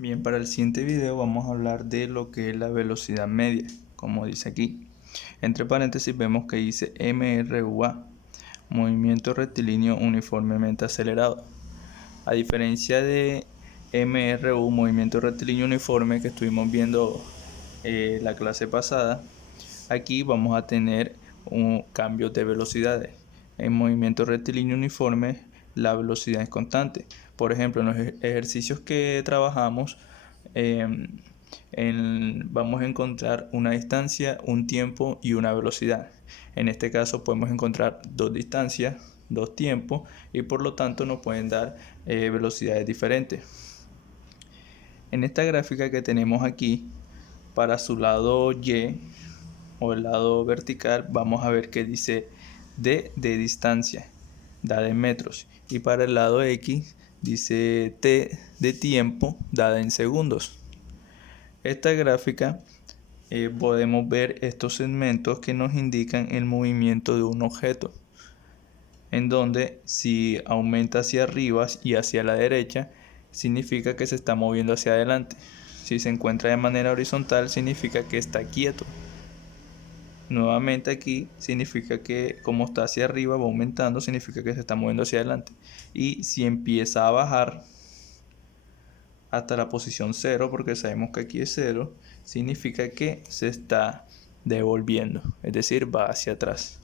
Bien, para el siguiente video vamos a hablar de lo que es la velocidad media, como dice aquí. Entre paréntesis vemos que dice MRUA, movimiento rectilíneo uniformemente acelerado. A diferencia de MRU, movimiento rectilíneo uniforme, que estuvimos viendo la clase pasada, aquí vamos a tener un cambio de velocidades. En movimiento rectilíneo uniforme, la velocidad es constante. Por ejemplo, en los ejercicios que trabajamos, vamos a encontrar una distancia, un tiempo y una velocidad. En este caso podemos encontrar dos distancias, dos tiempos, y por lo tanto nos pueden dar velocidades diferentes. En esta gráfica que tenemos aquí, para su lado Y o el lado vertical, vamos a ver que dice D de distancia, dada en metros, y para el lado X dice T de tiempo, dada en segundos. Esta gráfica podemos ver estos segmentos que nos indican el movimiento de un objeto, en donde si aumenta hacia arriba y hacia la derecha, significa que se está moviendo hacia adelante. Si se encuentra de manera horizontal, significa que está quieto. Nuevamente aquí significa que como está hacia arriba, va aumentando, significa que se está moviendo hacia adelante. Y si empieza a bajar hasta la posición 0, porque sabemos que aquí es 0, significa que se está devolviendo, es decir, va hacia atrás.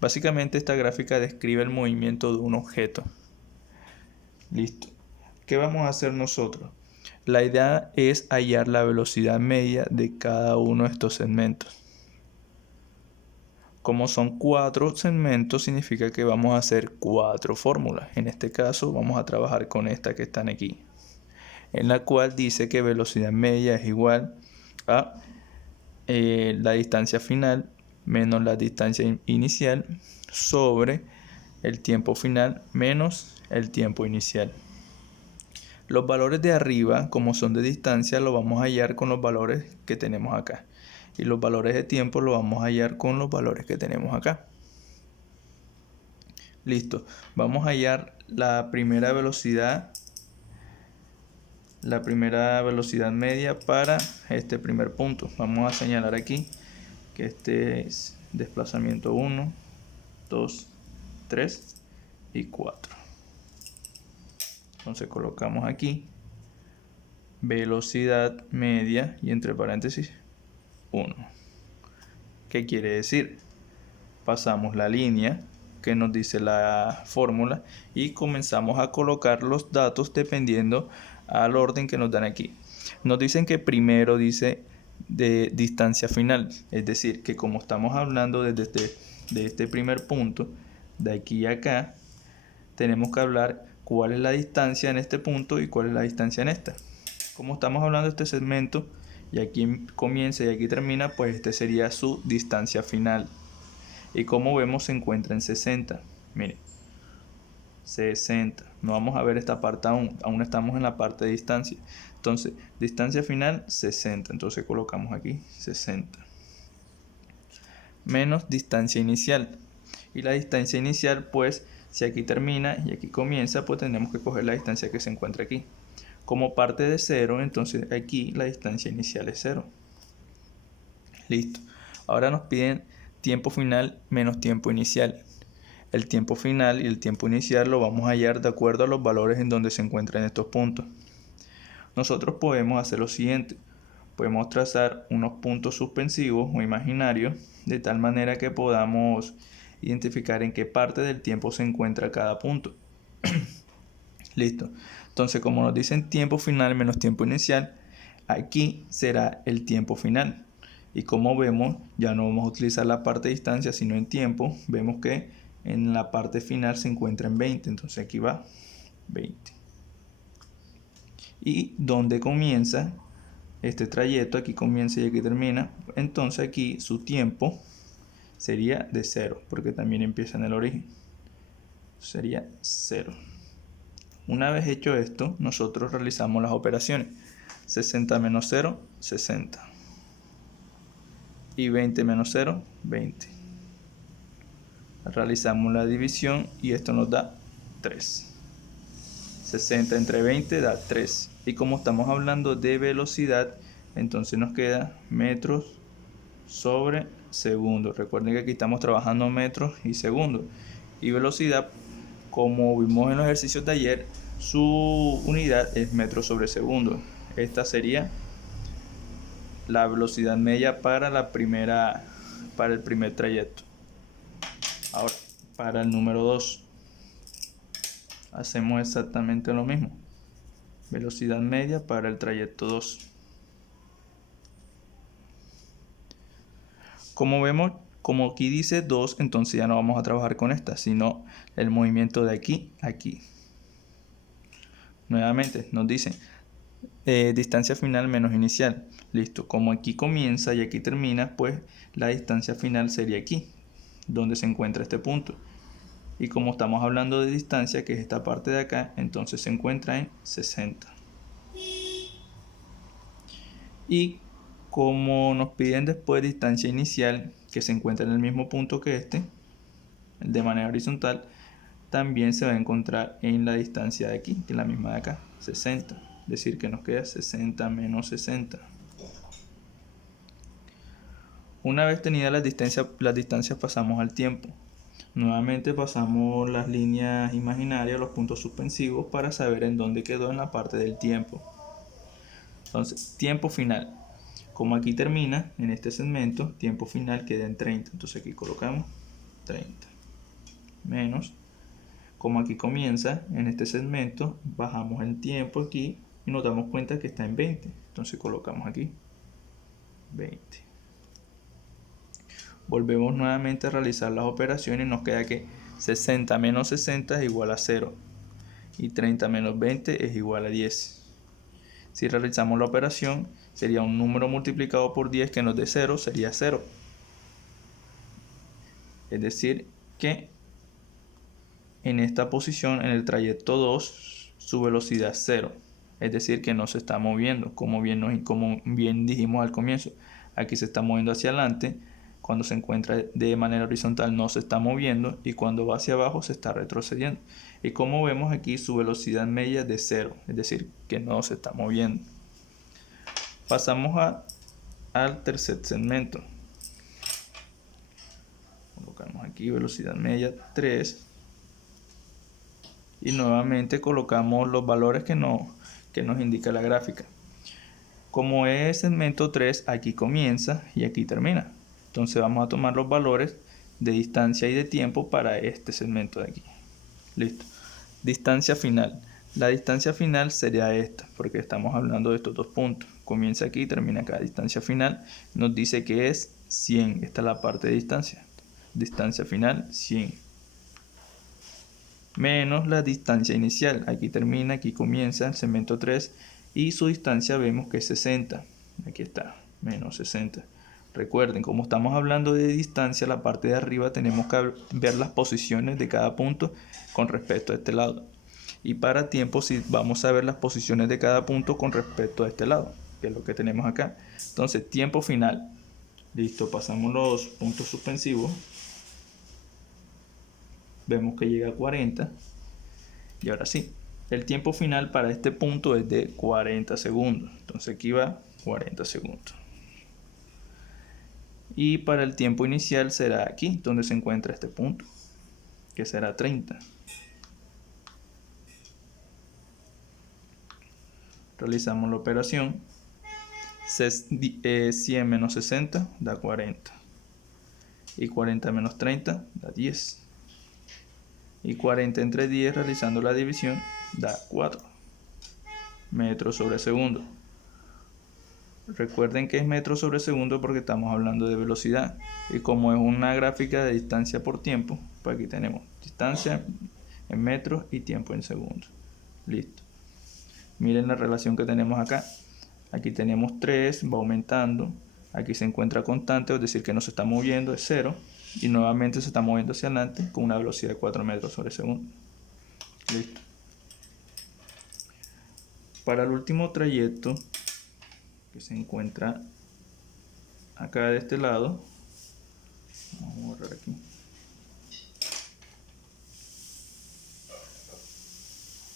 Básicamente esta gráfica describe el movimiento de un objeto. Listo. ¿Qué vamos a hacer nosotros? La idea es hallar la velocidad media de cada uno de estos segmentos. Como son 4 segmentos, significa que vamos a hacer 4 fórmulas. En este caso vamos a trabajar con esta que están aquí, en la cual dice que velocidad media es igual a la distancia final menos la distancia inicial sobre el tiempo final menos el tiempo inicial. Los valores de arriba, como son de distancia, los vamos a hallar con los valores que tenemos acá. Y los valores de tiempo los vamos a hallar con los valores que tenemos acá. Listo. Vamos a hallar la primera velocidad media para este primer punto. Vamos a señalar aquí que este es desplazamiento 1, 2, 3 y 4. Entonces colocamos aquí velocidad media y entre paréntesis 1. ¿Qué quiere decir? Pasamos la línea que nos dice la fórmula y comenzamos a colocar los datos dependiendo al orden que nos dan aquí. Nos dicen que primero dice de distancia final, es decir, que como estamos hablando de este primer punto, de aquí a acá, tenemos que hablar cuál es la distancia en este punto y cuál es la distancia en esta. Como estamos hablando de este segmento y aquí comienza y aquí termina, pues este sería su distancia final. Y como vemos se encuentra en 60. Miren, 60. No vamos a ver esta parte aún estamos en la parte de distancia. Entonces, distancia final 60. Entonces colocamos aquí 60. Menos distancia inicial. Y la distancia inicial, pues, si aquí termina y aquí comienza, pues tenemos que coger la distancia que se encuentra aquí. Como parte de 0, entonces aquí la distancia inicial es 0. Listo. Ahora nos piden tiempo final menos tiempo inicial. El tiempo final y el tiempo inicial lo vamos a hallar de acuerdo a los valores en donde se encuentran estos puntos. Nosotros podemos hacer lo siguiente. Podemos trazar unos puntos suspensivos o imaginarios de tal manera que podamos identificar en qué parte del tiempo se encuentra cada punto. Listo. Entonces, como nos dicen tiempo final menos tiempo inicial, aquí será el tiempo final. Y como vemos, ya no vamos a utilizar la parte de distancia, sino en tiempo. Vemos que en la parte final se encuentra en 20. Entonces aquí va 20. Y donde comienza este trayecto, aquí comienza y aquí termina. Entonces aquí su tiempo sería de 0, porque también empieza en el origen. Sería 0. Una vez hecho esto, nosotros realizamos las operaciones. 60 menos 0, 60. Y 20 menos 0, 20. Realizamos la división y esto nos da 3. 60 entre 20 da 3. Y como estamos hablando de velocidad, entonces nos queda metros sobre segundo. Recuerden que aquí estamos trabajando metros y segundos. Y velocidad, como vimos en los ejercicios de ayer, su unidad es metros sobre segundo. Esta sería la velocidad media para el primer trayecto. Ahora, para el número 2, hacemos exactamente lo mismo. Velocidad media para el trayecto 2. Como vemos, como aquí dice 2, entonces ya no vamos a trabajar con esta, sino el movimiento de aquí a aquí. Nuevamente nos dice distancia final menos inicial. Listo, como aquí comienza y aquí termina, pues la distancia final sería aquí, donde se encuentra este punto. Y como estamos hablando de distancia, que es esta parte de acá, entonces se encuentra en 60. Y como nos piden después distancia inicial, que se encuentra en el mismo punto que este, de manera horizontal, también se va a encontrar en la distancia de aquí, que es la misma de acá, 60. Es decir, que nos queda 60 menos 60. Una vez tenidas las distancias pasamos al tiempo. Nuevamente pasamos las líneas imaginarias, los puntos suspensivos, para saber en dónde quedó en la parte del tiempo. Entonces, tiempo final. Como aquí termina en este segmento, tiempo final queda en 30. Entonces aquí colocamos 30. Menos, como aquí comienza en este segmento, bajamos el tiempo aquí y nos damos cuenta que está en 20. Entonces colocamos aquí 20. Volvemos nuevamente a realizar las operaciones y nos queda que 60 menos 60 es igual a 0 y 30 menos 20 es igual a 10. Si realizamos la operación, sería un número multiplicado por 10 que nos dé 0, sería 0. Es decir, que en esta posición, en el trayecto 2, su velocidad es 0. Es decir, que no se está moviendo, como bien dijimos al comienzo. Aquí se está moviendo hacia adelante. Cuando se encuentra de manera horizontal no se está moviendo y cuando va hacia abajo se está retrocediendo. Y como vemos aquí, su velocidad media es de 0, es decir, que no se está moviendo. Pasamos al tercer segmento. Colocamos aquí velocidad media 3 y nuevamente colocamos los valores que nos indica la gráfica. Como es segmento 3, aquí comienza y aquí termina. Entonces vamos a tomar los valores de distancia y de tiempo para este segmento de aquí. Listo. Distancia final. La distancia final sería esta, porque estamos hablando de estos dos puntos. Comienza aquí y termina acá. Distancia final nos dice que es 100. Esta es la parte de distancia. Distancia final, 100. Menos la distancia inicial. Aquí termina, aquí comienza el segmento 3 y su distancia vemos que es 60. Aquí está, menos 60. Recuerden, como estamos hablando de distancia, la parte de arriba tenemos que ver las posiciones de cada punto con respecto a este lado. Y para tiempo sí vamos a ver las posiciones de cada punto con respecto a este lado, que es lo que tenemos acá. Entonces, tiempo final. Listo, pasamos los puntos suspensivos. Vemos que llega a 40. Y ahora sí, el tiempo final para este punto es de 40 segundos. Entonces aquí va 40 segundos. Y para el tiempo inicial será aquí, donde se encuentra este punto, que será 30. Realizamos la operación. 100 menos 60 da 40. Y 40 menos 30 da 10. Y 40 entre 10 realizando la división da 4 metros sobre segundo. Recuerden que es metros sobre segundo porque estamos hablando de velocidad. Y como es una gráfica de distancia por tiempo, pues aquí tenemos distancia en metros y tiempo en segundos. Listo. Miren la relación que tenemos acá. Aquí tenemos 3, va aumentando. Aquí se encuentra constante, es decir que no se está moviendo, es 0. Y nuevamente se está moviendo hacia adelante con una velocidad de 4 metros sobre segundo. Listo. Para el último trayecto, que se encuentra acá de este lado, vamos a borrar aquí.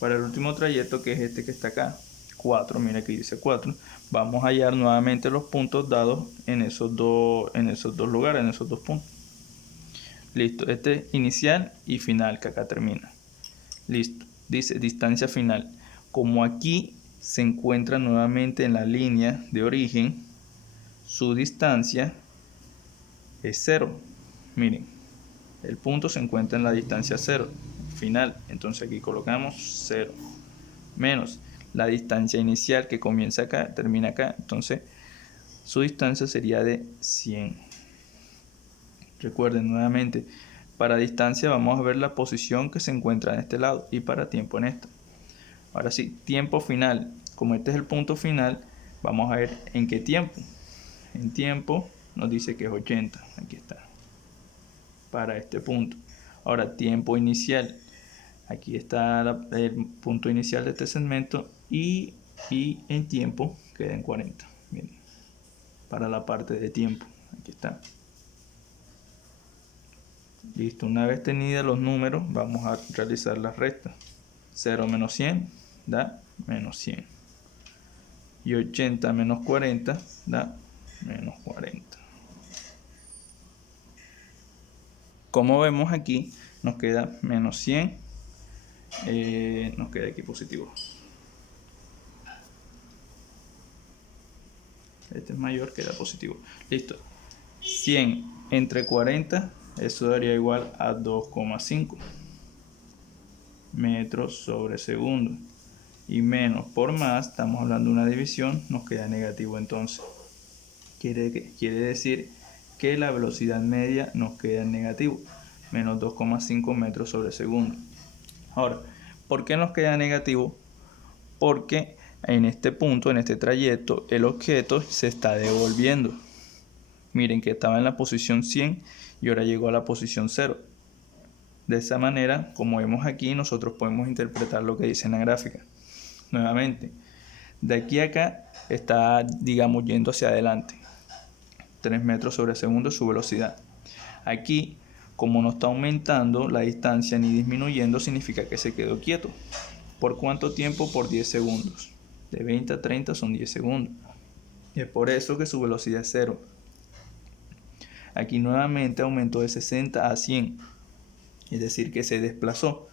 Para el último trayecto, que es este que está acá, 4, mira aquí dice 4. Vamos a hallar nuevamente los puntos dados en esos dos lugares, en esos dos puntos. Listo, este es inicial y final, que acá termina. Listo, dice distancia final. Como aquí se encuentra nuevamente en la línea de origen, su distancia es 0. Miren, el punto se encuentra en la distancia 0, final. Entonces aquí colocamos 0. Menos la distancia inicial que comienza acá, termina acá. Entonces su distancia sería de 100. Recuerden nuevamente, para distancia vamos a ver la posición que se encuentra en este lado y para tiempo en esta. Ahora sí, tiempo final. Como este es el punto final, vamos a ver en qué tiempo. En tiempo nos dice que es 80. Aquí está. Para este punto. Ahora, tiempo inicial. Aquí está el punto inicial de este segmento y en tiempo queda en 40. Bien. Para la parte de tiempo. Aquí está. Listo, una vez tenidos los números, vamos a realizar las restas. 0 menos 100 da menos 100. Y 80 menos 40 da menos 40. Como vemos aquí, nos queda menos 100. Nos queda aquí positivo. Este es mayor, queda positivo. Listo. 100 entre 40, eso daría igual a 2,5 metros sobre segundo. Y menos por más, estamos hablando de una división, nos queda negativo entonces. Quiere decir que la velocidad media nos queda en negativo, menos 2,5 metros sobre segundo. Ahora, ¿por qué nos queda negativo? Porque en este punto, en este trayecto, el objeto se está devolviendo. Miren que estaba en la posición 100 y ahora llegó a la posición 0. De esa manera, como vemos aquí, nosotros podemos interpretar lo que dice en la gráfica. Nuevamente, de aquí a acá está, digamos, yendo hacia adelante. 3 metros sobre segundo su velocidad. Aquí, como no está aumentando la distancia ni disminuyendo, significa que se quedó quieto. ¿Por cuánto tiempo? Por 10 segundos. De 20 a 30 son 10 segundos. Y es por eso que su velocidad es 0. Aquí nuevamente aumentó de 60 a 100. Es decir, que se desplazó.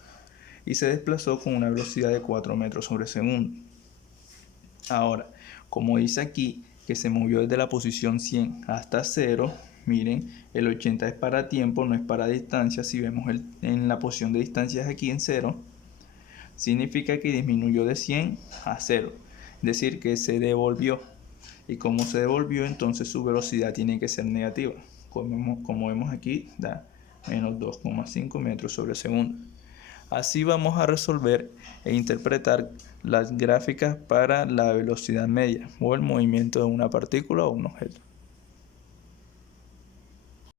Y se desplazó con una velocidad de 4 metros sobre segundo. Ahora, como dice aquí que se movió desde la posición 100 hasta 0, miren, el 80 es para tiempo, no es para distancia. Si vemos en la posición de distancias aquí en 0, significa que disminuyó de 100 a 0. Es decir, que se devolvió. Y como se devolvió, entonces su velocidad tiene que ser negativa. Como vemos aquí, da menos 2,5 metros sobre segundo. Así vamos a resolver e interpretar las gráficas para la velocidad media o el movimiento de una partícula o un objeto.